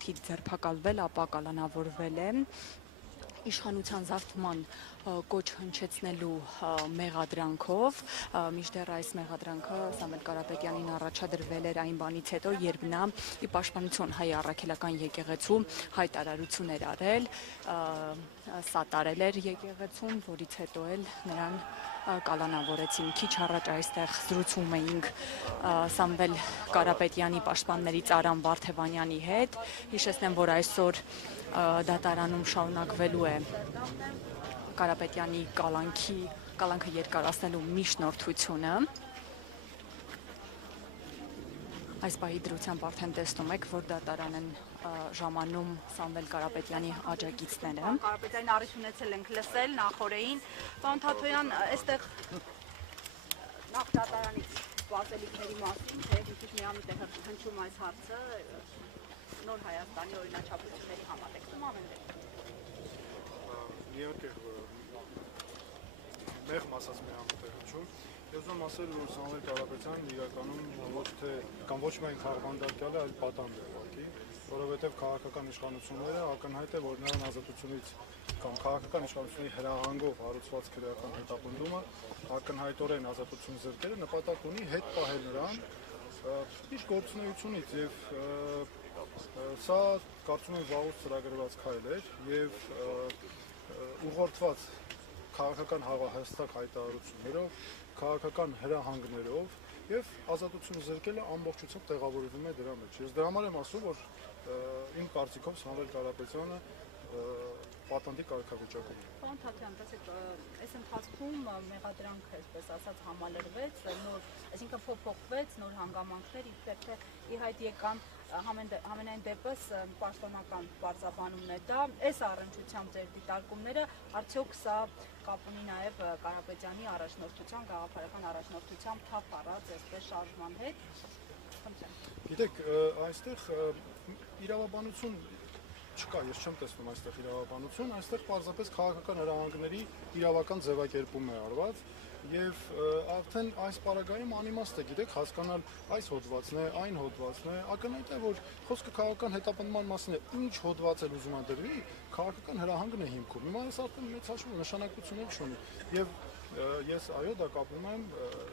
աղոթից ձերբակալվել, ապա կալանավորվել է։ Իշխանության զարթման կոչ հնչեցնելու մեղադրանքով, մինչդեռ այս մեղադրանքը Սամվել Կարապետյանին առաջադրվել էր այն բանից հետո, երբ նա ի պաշտպանություն Հայ առաքելական եկեղեցու հայտարարություն էր արել, սատարել էր եկեղեցուն, որից հետո էլ նրան կալանավորեցին։ Քիչ առաջ այստեղ զրուցում էինք Սամվել Կարապետյանի պաշտպաններից Արամ Վարդևանյանի հետ։ Հիշեցնեմ, որ այսօր դատարանում շարունակվելու է Կարապետյանի կալանքը երկարացնելու միջնորդությունը։ Այս պահի դրությամբ արդեն տեսնում եք, որ դատարան են ժամանում Սամվել Կարապետյանի աջակիցները։ Կարապետյանի առիթ ունեցել ենք լսել նախօրեին։ Պարոն Թաթոյան, այստեղ նախ դատարանից սպասելիքների մասին, թե մի քիչ միամիտ է հնչում այս հարցը Նոր Հայաստանի օրինաչափությունների համատեքստում ամենտեղ։ Իհարկե, մեղմ ասած միամիտ է հնչում։ Ես ուզում ասել, որ Սամվել Կարապետյանն իրականում ոչ միայն քաղբանդակյալ է, այլ պատանդ է ուղղակի, որովհետև քաղաքական իշխանությունները ակնհայտ է, որ նրան ազատությունից կամ քաղաքական իշխանությունների հրահանգով հարուցված քրեական հետապնդումը ակնհայտորեն ազատություն զրկելը նպատակ ունի հետ պահել նրան իր գործունեությունից եւ սա կարծում եմ վաղուց ծրագրված քայլ էր եւ ուղղորդված քաղաքական հստակ հայտարարություններով, քաղաքական հրահանգներով եւ ազատություն զրկելը ամբողջությամբ տեղավորվում է դրա մեջ։ Ես դրա համար եմ ասում, որ իմ կարծիքով Սամվել Կարապետյանը պատանդի կարգավիճակում է։ Պարոն Թաթոյան, տեսեք, այս ընթացքում մեղադրանքը, այսպես ասած, համալրվեց, այսինքն փոփոխվեց, նոր հանգամանքներ իբր թե ի հայտ եկան, համենայն դեպս պաշտոնական պարզաբանումն է դա, այս առնչությամբ ձեր դիտարկումները, արդյոք սա կապ ունի նաև Կարապետյանի առաջնորդության, գաղափարական առաջնորդության թափ առած այսպես շարժման հետ։ Գիտեք, այստեղ իրավաբանություն չկա, ես չեմ տեսնում այստեղ իրավաբանություն, այստեղ պարզապես քաղաքական հրահանգների իրավական ձևակերպում է արված եւ արդեն այս պարագայում անիմաստ է, գիտեք, հասկանալ այս հոդվածն է, այն հոդվածն է, ակնհայտ է, որ խոսքը քաղաքական հետապնդման մասին է, ինչ հոդված էլ ուզում անդրվի, քաղաքական հրահանգն է հիմքում։ Հիմա այս արդեն մեծ հաշվով նշանակություն չունի եւ ես այո դա կապում եմ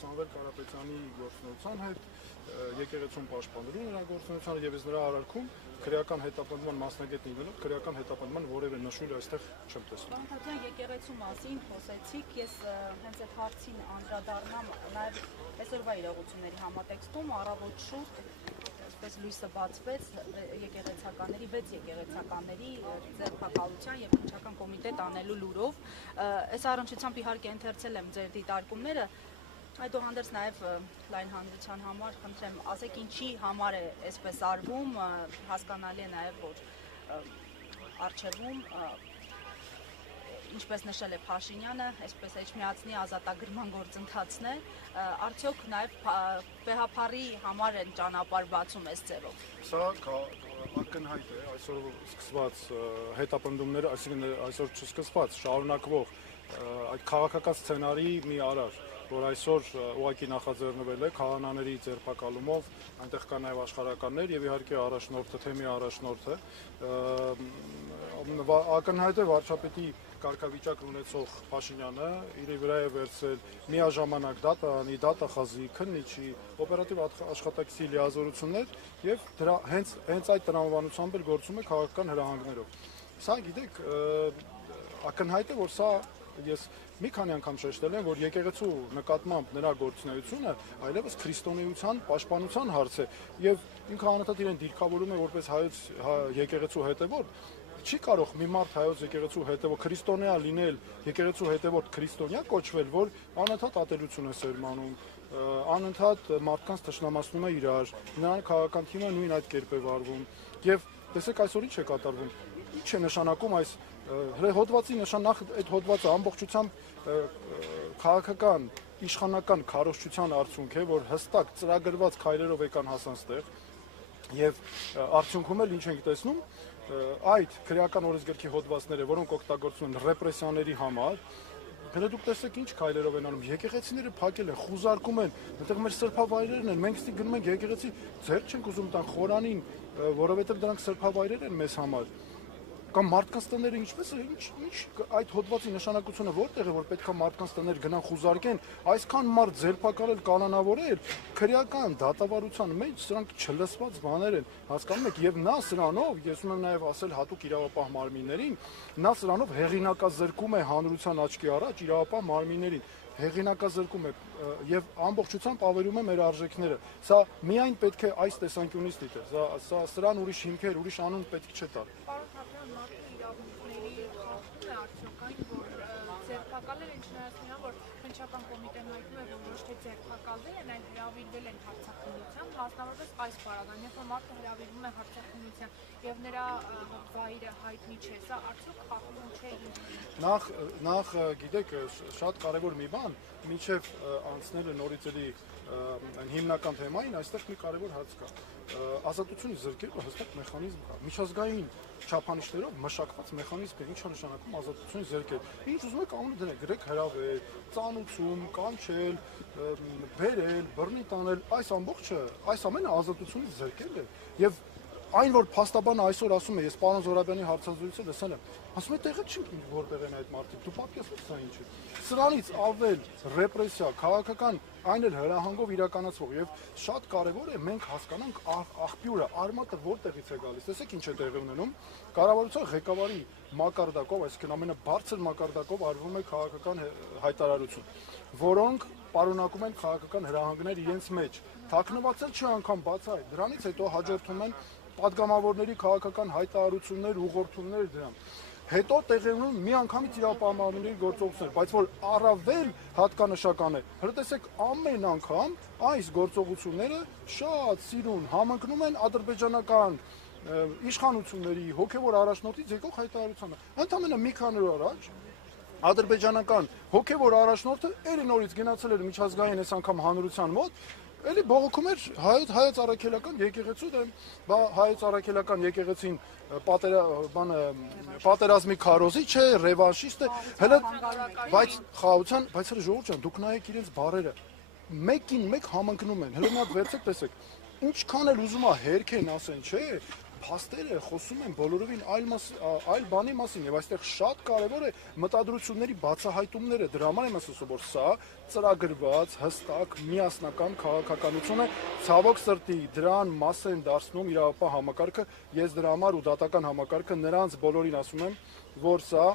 Սամվել Կարապետյանի գործունեության հետ, եկեղեցուն պաշտպանելու նրա գործունեությանը եւ ես նրա արարքում քրեական հետապնդման մասնագետ լինելով քրեական հետապնդման որևէ նշույլ այստեղ չեմ տեսնում։ Պարոն Թաթոյան, եկեղեցու մասին խոսեցիք, ես հենց այդ հարցին անդրադառնամ նաեւ այսօրվա իրողությունների համատեքստում առավոտ շուտ այսպես լույսը բացվեց եկեղեցականների 6 եկեղեցականների ձերբակալության եւ քննչական կոմիտետ անելու լուրով։ Այս առնչությամբ իհարկե ընթերցել եմ ձեր դիտարկումները, այդուհանդերձ նաեւ լայն հանրության համար խնդրեմ ասեք ինչի համար է այսպես արվում, հասկանալի է նաեւ որ արչեվում ինչպես նշել է Փաշինյանը, այսպես Էջմիածնի ազատագրման գործընթացն է, արդյոք նաև պեհափարի համար են ճանապարհ բացում այս ձևով։ Սա ակնհայտ է այսօր սկսված հետապնդումները, այսինքն այսօր չսկսված, շարունակվող այդ քաղաքական սցենարի մի արար, որ այսօր ուղղակի նախաձեռնվել է քահանաների ձերբակալումով, այնտեղ կա նաև աշխարհականներ եւ իհարկե առաջնորդը, թեմի առաջնորդը, ակնհայտ է վարչապետի կարգավիճակ ունեցող Փաշինյանը իր վրա է վերցրել միաժամանակ դատարանի, դատախազի, քննիչի, օպերատիվ աշխատակցի լիազորություններ եւ դրա հենց այդ տրամաբանությամբ էլ գործում է քաղաքական հրահանգներով։ Սա գիտեք, ակնհայտ է, որ սա ես մի քանի անգամ շեշտել եմ, որ եկեղեցու նկատմամբ նրա գործունեությունը այլևս քրիստոնեության պաշտպանության հարց է եւ ինքը անընդհատ իրեն դիրքավորում է որպես հայոց եկեղեցու հետևորդ։ Չի կարող մի մարդ հայոց եկեղեցու հետևորդ քրիստոնյա լինել, եկեղեցու հետևորդ քրիստոնյա կոչվել, որ անընդհատ ատելություն է սերմանում, անընդհատ մարդկանց թշնամացնում է իրար, նրան քաղաքական թիմը նույն այդ կերպ է վարվում եւ տեսեք այսօր ինչ է կատարվում, ինչ է նշանակում այս հոդվածի նշանակ այդ հոդվածը ամբողջությամբ քաղաքական իշխանական քարոզչության արդյունք է, որ հստակ ծրագրված քայլերով եկան հասան ստեղ եւ արդյունքում էլ ինչ ենք տեսնում այդ քրեական օրենսգրքի հոդվածները, որոնք օգտագործվում են ռեպրեսիաների համար, դուք տեսեք ինչ քայլերով են անում, եկեղեցիները փակել են, խուզարկում են, այնտեղ մեր սրբավայրերն են, մենք ստի գնում ենք եկեղեցի, ձեռք չենք ուզում տան խորանին որովհետև դրանք սրբավայրեր են մեզ համար։ Կամ մարդկանց տները ինչպես է, ինչ այդ հոդվածի նշանակությունը որտեղ է, որ պետք է մարդկանց տներ գնան խուզարկեն, այսքան մարդ ձերբակալել, կանանավորել, քրեական դատավարության մեջ սրանք չլսված բաներ են, հասկանում եք, եւ նա սրանով, ես ունեմ նաեւ ասել հատուկ իրավապահ մարմիններին, նա սրանով հեղինակազրկում է հանրության աչքի առաջ իրավապահ մարմիններին, հեղինակազրկում է եւ ամբողջությամբ ավերում է մեր արժեքները։ Սա միայն պետք է այս տեսանկյունից դիտել։ Սա սրան ուրիշ հիմքեր, ուրիշ անուն պետք չէ տալ։ Ձերբակալել են չնայած նրան, որ հնչական կոմիտեն հայտնում է, որ ոչ թե ձերբակալվել են, այլ հրավիրվել են հարցաքննության, մասնավորապես այս պարագան, երբ որ մարդը հրավիրվում է հարցաքննության եւ նրա վայրը հայտնի չէ, սա արդյոք խախտում չէ։ Նախ գիտեք, շատ կարևոր մի բան, մինչև անցնելը նորից էլի հիմնական թեմային, այստեղ մի կարևոր հարց կա։ Ազատությունը զրկելու հստակ մեխանիզմ կա։ Միջազգային չափանիշներով մշակված մեխանիզմ է, ինչ է նշանակում ազատություն զրկել։ Ինչ ուզում եք անունը դնեք, գրեք հրավեր, ծանուցում, կանչել, բերել, բռնի տանել, այս ամբողջը, այս ամենը ազատությունից զրկել է։ Եվ այն որ փաստաբանը այսօր ասում է, ես պարոն Զորաբյանի հարցազրույցը լսել եմ, ասում է տեղը չի որտեղ են այդ մարդիկ, դու պատկերացրու սա ինչ է։ Սրանից ավել ռեպրեսիա, քաղաքական, այն էլ հրահանգով իրականացվող եւ շատ կարեւոր է մենք հասկանանք աղբյուրը, արմատը որտեղից է գալիս։ Տեսեք ինչ է տեղի ունենում, կառավարության ղեկավարի մակարդակով, այսինքն ամենաբարձր մակարդակով արվում է քաղաքական հայտարարություն, որոնք պարունակում են քաղաքական հրահանգներ իրենց մեջ։ Թաքնվածել չի անգամ բացահայտ։ Դրանից հետո հաջորդում են պատգամավորների քաղաքական հայտարարություններ, ուղղորդումներ դրան։ Հետո տեղի ունեն միանգամից իրավապահների գործողություններ, բայց որ առավել հատկանշական է, հրտեսեք ամեն անգամ այս գործողությունները շատ սիրուն համընկնում են ադրբեջանական իշխանությունների հոգևոր առաջնորդից եկող հայտարարությանը։ Ընդամենը մի քանի օր առաջ ադրբեջանական հոգևոր առաջնորդը ելի նորից գնացել էր միջազգային այս անգամ հանրության մոտ, էլի բողոքում էր հայոց առաքելական եկեղեցու դեմ, հայոց առաքելական եկեղեցին պատերազմի քարոզիչ է, ռևանշիստ է, հələ բայց խաղաղության, բայց հələ ժողովուրդ ջան, դուք նայեք իրենց բառերը, մեկին մեկ համընկնում են, հələ նա վերցեք տեսեք, ինչքան էլ ուզում է հերքեն ասեն, չէ, փաստերը խոսում են բոլորովին այլ բանի մասին եւ այստեղ շատ կարեւոր է մտադրությունների բացահայտումները, դրա համար եմ ասում, որ սա ծրագրված, հստակ, միասնական քաղաքականություն է, ցավոք սրտի դրան մաս են դարձնում իրավապահ համակարգը, ես դրա համար ու դատական համակարգը նրանց բոլորին ասում եմ, որ սա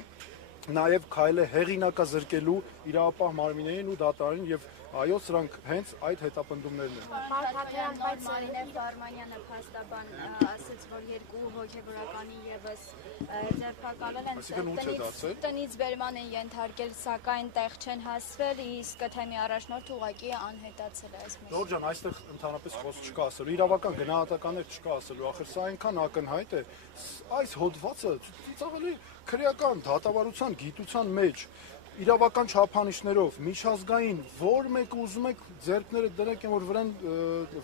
նաեւ քայլ է հեղինակազրկելու իրավապահ մարմիններին ու դատարանին եւ այո, սրանք հենց այդ հետապնդումներն են։ Բայց Մարինե Ֆարմանյանը փաստաբան ասաց, որ երկու հոգևորականի եւս ձերբակալել են, տնից բերման են ենթարկել, սակայն տեղ չեն հասվել, իսկ թեմի առաջնորդը ուղղակի անհետացել է այս Նոր ջան, այստեղ ընդհանրապես խոսք չկա ասելու, իրավական գնահատականներ չկա ասելու, ախր սա այնքան ակնհայտ է, այս հոդվածը ծիծաղելի քրեական դատավարության գիտության մեջ իրավական չափանիշներով միջազգային որ մեկը ուզում եք ձեռքները դրեք են որ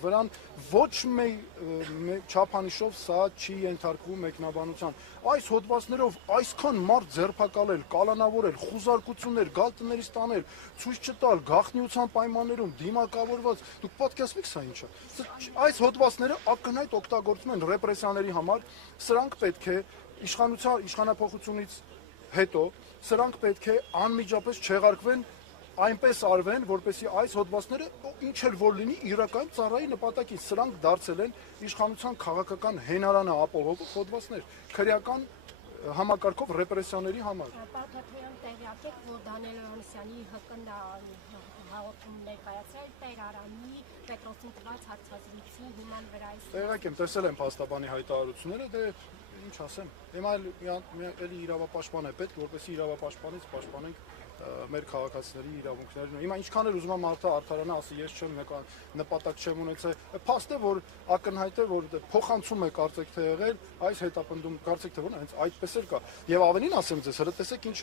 վրան ոչ մեկ չափանիշով սա չի ենթարկվում մեկնաբանության այս հոդվածներով այսքան մարդ ձերբակալել, կալանավորել, խուզարկություններ, գալ տներից տանել, ցույց չտալ, գաղտնիության պայմաններում դիմակավորված, դուք պատկերացնեք սա ինչ է։ Այս հոդվածները ակնհայտ օգտագործում են ռեպրեսիաների համար, սրանք պետք է իշխանափոխությունից հետո սրանք պետք է անմիջապես չեղարկվեն, այնպես արվեն, որպեսզի այս հոդվածները ինչ էլ որ լինի, իրական ծառայի նպատակին սրանք դարձել են իշխանության քաղաքական հենարանը ապահովող հոդվածներ, քրեական համակարգով ռեպրեսիաների համար։ Պարոն տեղյակ եք, որ Դանիել Հովհաննիսյանի հաղորդում ներկայացրել Տեր Արամի Պետրոսին տված հարցազրույցի հիման վրա։ Տեղյակ եմ, տեսել եմ փաստաբանի հայտարարությունները, դե ինչ ասեմ, հիմա էլի իրավապաշտպան է պետք, որպեսզի իրավապաշտպանից պաշտպանենք մեր քաղաքացիների իրավունքները։ Հիմա ինչքան էլ ուզում եմ մարդը արդարանա, ասի ես չեմ նպատակ չեմ ունեցել, փաստ է որ ակնհայտ է որ փոխանցում է կարծեք թե եղել, այս հետապնդում կարծեք թե որ հենց այդպես էլ կա։ Եվ ավելին ասեմ ձեզ, հələ տեսեք ինչ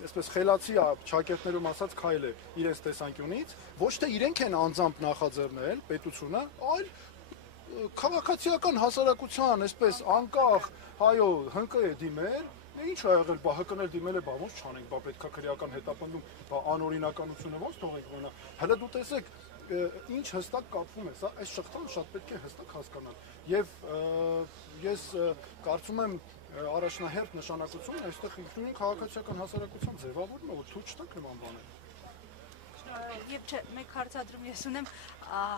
այսպես խելացի ճակերտներում ասած քայլ է իրենց տեսանկյունից, ոչ թե իրենք են անձամբ նախաձեռնել պետությունը, այլ քաղաքացիական հասարակության, այսպես անկախ, հայո, հնկը է դիմել, ինչ ա եղել, բա հկնել դիմել է, բա ոնց չանենք, բա պետքա քրեական հետապնդում, բա անօրինականությունը ոնց թողենք մնա։ Հələ դու տեսեք, ինչ հստակ կապվում է, սա այս շղթան շատ պետք է հստակ հասկանալ։ Եվ ես կարծում եմ առաջնահերթ նշանակությունը այստեղ ինքնուրույն քաղաքացիական հասարակության ձևավորումը, որ թույլ չտանք նման բաներ։ Եվ չէ, մեկ հարցադրում ես ունեմ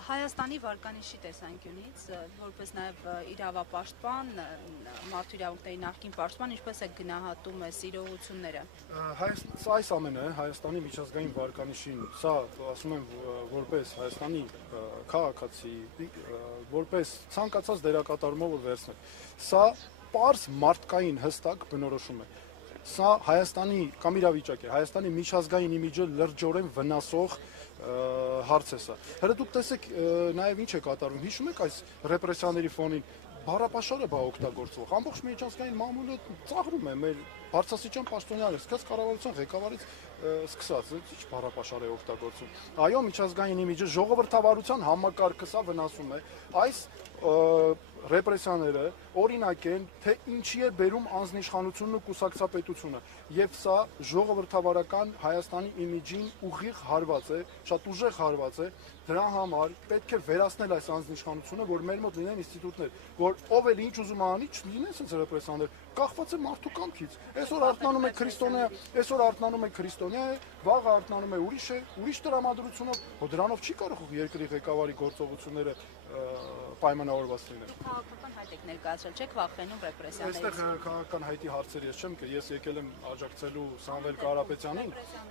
Հայաստանի վարկանիշի տեսանկյունից, որպես նաև իրավապաշտպան, մարդու իրավունքների նախկին պաշտպան, ինչպես է գնահատում ես իրողությունները։ Սա այս ամենը Հայաստանի միջազգային վարկանիշին, սա ասում եմ որպես Հայաստանի քաղաքացի, որպես ցանկացած դերակատարումով որ վերցնել, սա պարզ մարդկային հստակ բնորոշում է։ Սա Հայաստանի կամ իրավիճակ է, Հայաստանի միջազգային իմիջը լրջորեն վնասող հարց է սա։ Հələ դուք տեսեք նաև ինչ է կատարվում, հիշում եք այս ռեպրեսիաների ֆոնին, բառապաշարը բա օգտագործվող, ամբողջ միջազգային մամուլը ծաղրում է մեր բարձրաստիճան պաշտոնյաները, սկսած կառավարության ղեկավարից սկսած, ինչ բառապաշար է օգտագործում։ Այո, միջազգային իմիջը ժողովրդավարության համակարգը սա վնասում է։ Այս ռեպրեսիաները օրինակ են, թե ինչի է բերում անձնիշխանությունն ու կուսակցապետությունը, եւ սա ժողովրդավարական Հայաստանի իմիջին ուղիղ հարված է, շատ ուժեղ հարված է, դրա համար պետք է վերացնել այս անձնիշխանությունը, որ մեր մոտ լինեն ինստիտուտներ, որ ով էլ ինչ ուզում անի, չլինեն sense ռեպրեսիաներ, կախված է մարդու կամքից։ Այսօր արթնանում է քրիստոնյա, վաղը արթնանում է ուրիշ տրամադրությունով, որ դրանով չի կարող երկրի ղեկավարի գործողությունները պայմանավորված լինել։ Քաղաքական հայտ եք ներկայացրել, չեք վախենում ռեպրեսիաներից։ Այստեղ քաղաքական հայտի հարցեր ես չեմ, ես եկել եմ աջակցելու Սամվել Կարապետյանին։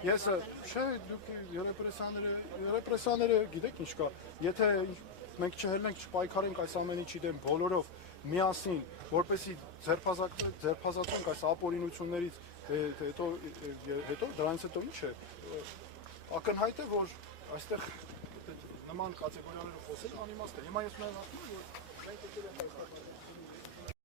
Ես չէ, դուք ռեպրեսիաները գիտեք ինչ կա։ Եթե մենք չհելնենք, չպայքարենք այս ամեն ինչի դեմ բոլորով միասին, որպեսզի ձերբազատվենք այս ապօրինություններից, հետո դրանից հետո ինչ է։ Ակնհայտ է, որ այստեղ նման կատեգորիաներով խոսել անիմաստ է։ Հիմա ես ունեմ ասում, որ մենք եկել ենք այստեղ